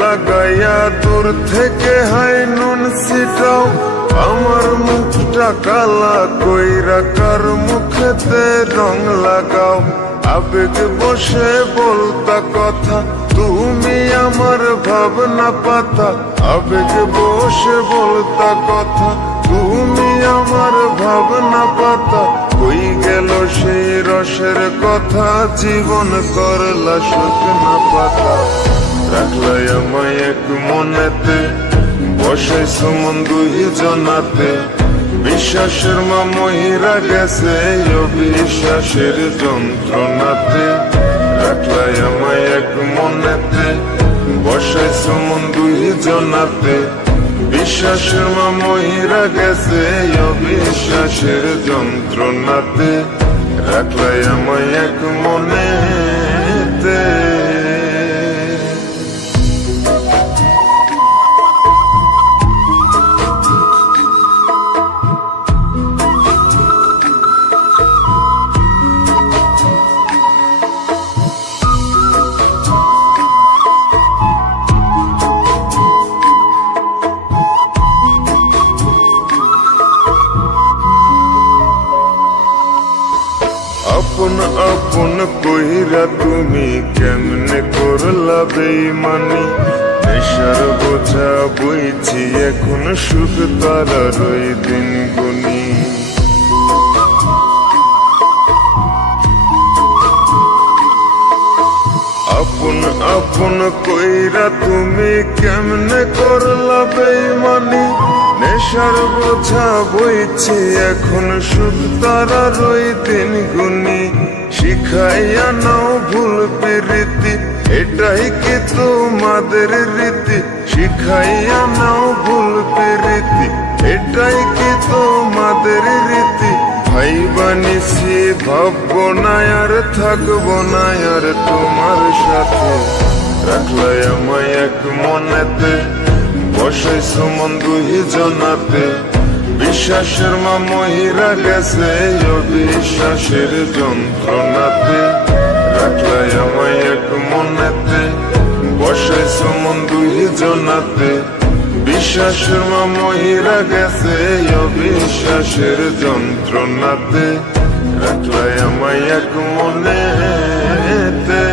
লাগাইয়া দূর থেকে হাই নুন ছিটাও, আমার মুখটা কালা কইরা কার মুখেতে রং লাগাও। আবেগ বসে বলতা কথা, তুমি আমার ভাবনা পাতা। আবেগ বসে বলতা কথা, তুমি আমার ভাবনা পাতা। কই গেল সেই রসের কথা, জীবন করলা শুকনা পাতা। রাখলাই আমায় এক মনেতে, বসাইছো মন দুই জনাতে। বিশ্বাসের মা মহিরা গেছে অবিশ্বাসের যন্ত্রণাতে। রাখলাই আমায় এক মনেতে, বসাইছো মন দুই জনাতে। বিশ্বাসের মা মহিরা গেছে অবিশ্বাসের যন্ত্রণাতে। রাখলাই আমায় এক মনেতে। আপন আপন কইরা তুমি কেমনে করলা বেইমানি। নেশার বোঝা বইছি এখন, সুখ তারার ওই দিন গুনি। আপন আপন কইরা তুমি কেমনে করলা বেইমানি। নেশার বোঝা বইছি এখন, সুখ তারার ওই দিন গুনি। শিখাইয়া নাও ভুল প্রীতি, এটাই কি তোমাদের রীতি। শিখাইয়া নাও ভুল প্রীতি, এটাই কি তোমাদের রীতি। ভাই বানিছি ভাববো না আর থাকবো না আর তোমার সাথে। রাখলাই আমায় এক মনেতে, বসাইছো মন দুই জনাতে। বিশ্বাসের মা মহিরা গেছে অবিশ্বাসের যন্ত্রণাতে। রাখলাই আমায় এক মনেতে, বসাইছো মন দুই জনাতে। বিশ্বাসের মা মহিরা গেছে অবিশ্বাসের যন্ত্রণাতে। রাখলাই আমায় এক মনেতে।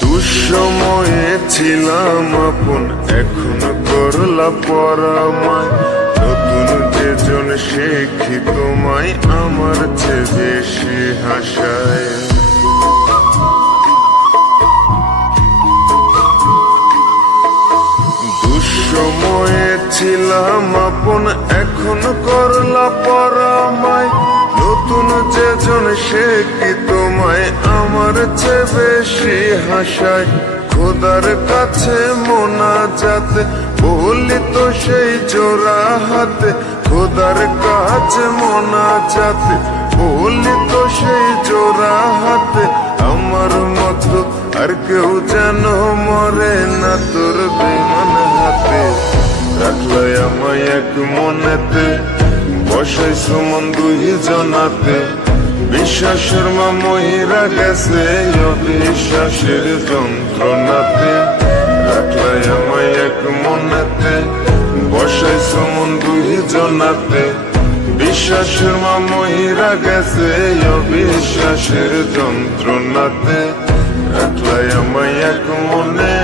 দুঃসময়ে ছিলাম আপন, এখন করলা পরামায়। নতুন যেজন শিখি তোমায়, আমার চেয়ে বেশি হাসায়। দুঃসময়ে ছিলাম আপন, এখন করলা পরামায়। নতুন যেজন শিখি তোমায়, আমার চেয়ে বেশি হাসায়। খোদার কাছে মোনাজাতে বলি তো সেই জোড়া হাতে। খোদার কাছে মোনাজাতে বলি তো সেই জোড়া হাতে। আমার মতো আর কেউ যেন মরে না তোর বেমান হাতে। রাখলাই আমায় এক মনেতে, বসাইছো মন দুই জনাতে। বিশ্বাসের মা মহিরা গেছে অবিশ্বাসের যন্ত্রণাতে। রাখলাই আমায় এক মনেতে, বসাইছো মন দুই জনাতে। বিশ্বাসের মা মহিরা গেছে অবিশ্বাসের যন্ত্রণাতে। রাখলাই আমায় এক মনে।